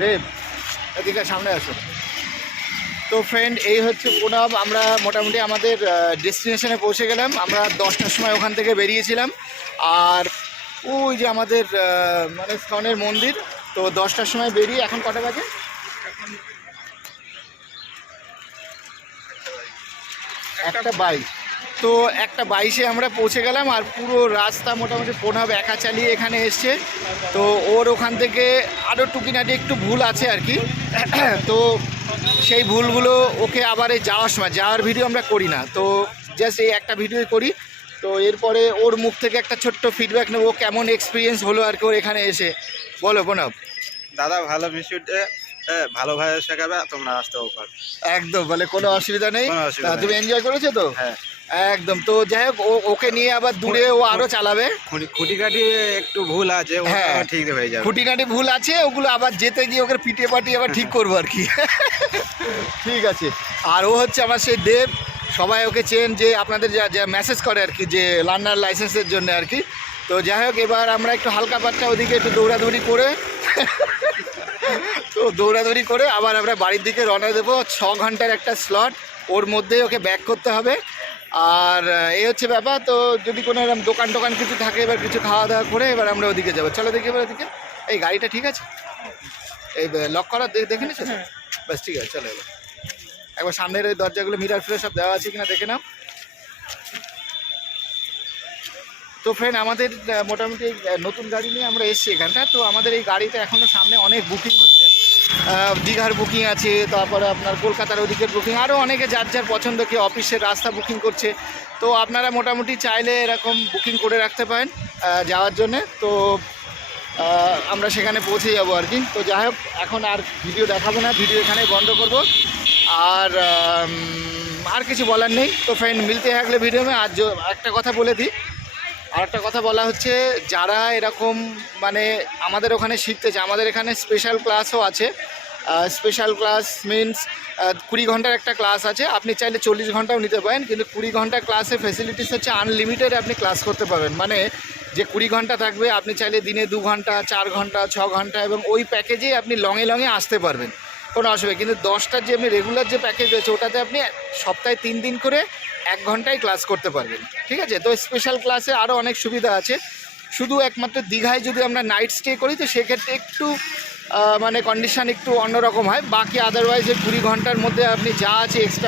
দেব এদিকে সামনে আসো। তো ফ্রেন্ড, এই হচ্ছে প্রণব। আমরা মোটামুটি আমাদের ডেস্টিনেশনে পৌঁছে গেলাম। আমরা 10টার সময় ওখান থেকে বেরিয়েছিলাম। আর ওই যে আমাদের মানে স্কনের মন্দির। তো 10টার সময় বেরিয়ে এখন কটা বাজে? একটা 22। তো একটা 22-এ আমরা পৌঁছে গেলাম। আর পুরো রাস্তা মোটামুটি প্রণব একা চালিয়ে এখানে এসছে। তো ওর ওখান থেকে আরও টুকিনাটি একটু ভুল আছে আর কি। তো সেই ভুলগুলো ওকে আবার এই যাওয়ার ভিডিও আমরা করি না, তো জাস্ট এই একটা ভিডিওই করি। তো এরপরে ওর মুখ থেকে একটা ছোট্ট ফিডব্যাক নেবো, কেমন এক্সপিরিয়েন্স হলো আর কি ওর এখানে এসে। বলো প্রণব। দাদা ভালো মিশুটে, ভালোভাবে শেখাবে, তোমরা আসতেও পারো। একদম, বলে কোনো অসুবিধা নেই। কোনো অসুবিধা তুমি এনজয় করেছো তো? হ্যাঁ একদম। তো যাই হোক, ওকে নিয়ে আবার দূরে ও আরও চালাবে। খুঁটিকাটি একটু ভুল আছে, হ্যাঁ, ঠিক হয়ে যাবে। খুঁটিনাটি ভুল আছে, ওগুলো আবার যেতে গিয়ে ওকে পিটিয়ে পাটিয়ে আবার ঠিক করবো আর কি। ঠিক আছে। আর ও হচ্ছে আমার সেই দেব। সবাই ওকে চেন, যে আপনাদের যা মেসেজ করে আর কি, যে লার্নার লাইসেন্সের জন্য আর কি। তো যাই হোক, এবার আমরা একটু হালকা পাতলা ওদিকে একটু দৌড়াদৌড়ি করে তো দৌড়াদৌড়ি করে আবার আমরা বাড়ির দিকে রওনা দেবো। 6 ঘন্টার একটা স্লট, ওর মধ্যেই ওকে ব্যাক করতে হবে। আর এই হচ্ছে ব্যাপার। তো যদি কোনো এরকম দোকান টোকান কিছু থাকে, এবার কিছু খাওয়া দাওয়া করে এবার আমরা ওদিকে যাবো। চলো দেখি এবার ওদিকে। এই গাড়িটা ঠিক আছে, এই লক করা দেখে নিচ্ছ? ব্যাস ঠিক আছে, চলো এবার একবার সামনের ওই দরজাগুলো মিরার ফিরে সব দেওয়া আছে কিনা দেখে নাও। তো ফ্রেন্ড, আমাদের মোটামুটি নতুন গাড়ি নিয়ে আমরা এসেছি এখানটা। তো আমাদের এই গাড়িতে এখনও সামনে অনেক বুকিং হচ্ছে। দীঘার বুকিং আছে, তারপরে আপনার কলকাতার ওদিকের বুকিং, আরও অনেকে যার যার পছন্দ, কি অফিসের রাস্তা বুকিং করছে। তো আপনারা মোটামুটি চাইলে এরকম বুকিং করে রাখতে পারেন যাওয়ার জন্যে। তো আমরা সেখানে পৌঁছে যাবো আর কি। তো যাই হোক, এখন আর ভিডিও দেখাবো না, ভিডিও এখানে বন্ধ করব। আর আর কিছু বলার নেই। তো ফ্রেন্ড, মিলতে থাকলে ভিডিও মে। আর একটা কথা বলে দিই, আর একটা কথা বলা হচ্ছে, যারা এরকম মানে আমাদের ওখানে শিখতে চায়, আমাদের এখানে স্পেশাল ক্লাসও আছে। স্পেশাল ক্লাস মিনস 20 ঘন্টার একটা ক্লাস আছে। আপনি চাইলে 40 ঘন্টাও নিতে পারেন, কিন্তু 20 ঘন্টার ক্লাসে ফেসিলিটিস হচ্ছে আনলিমিটেড, আপনি ক্লাস করতে পারবেন। মানে যে 20 ঘন্টা থাকবে, আপনি চাইলে দিনে 2 ঘন্টা, 4 ঘন্টা, 6 ঘন্টা, এবং ওই প্যাকেজেই আপনি লঙে আসতে পারবেন, কোনো অসুবিধা। কিন্তু 10টার যে আপনি রেগুলার যে প্যাকেজ রয়েছে, ওটাতে আপনি সপ্তাহে 3 দিন করে 1 ঘন্টায় ক্লাস করতে পারবেন, ঠিক আছে? তো স্পেশাল ক্লাসে আরও অনেক সুবিধা আছে। শুধু একমাত্র দীঘায় যদি আমরা নাইট স্টে করি, তো সেক্ষেত্রে একটু মানে কন্ডিশান একটু অন্যরকম হয়। বাকি আদারওয়াইজ এই 20 ঘন্টার মধ্যে আপনি যা আছে এক্সট্রা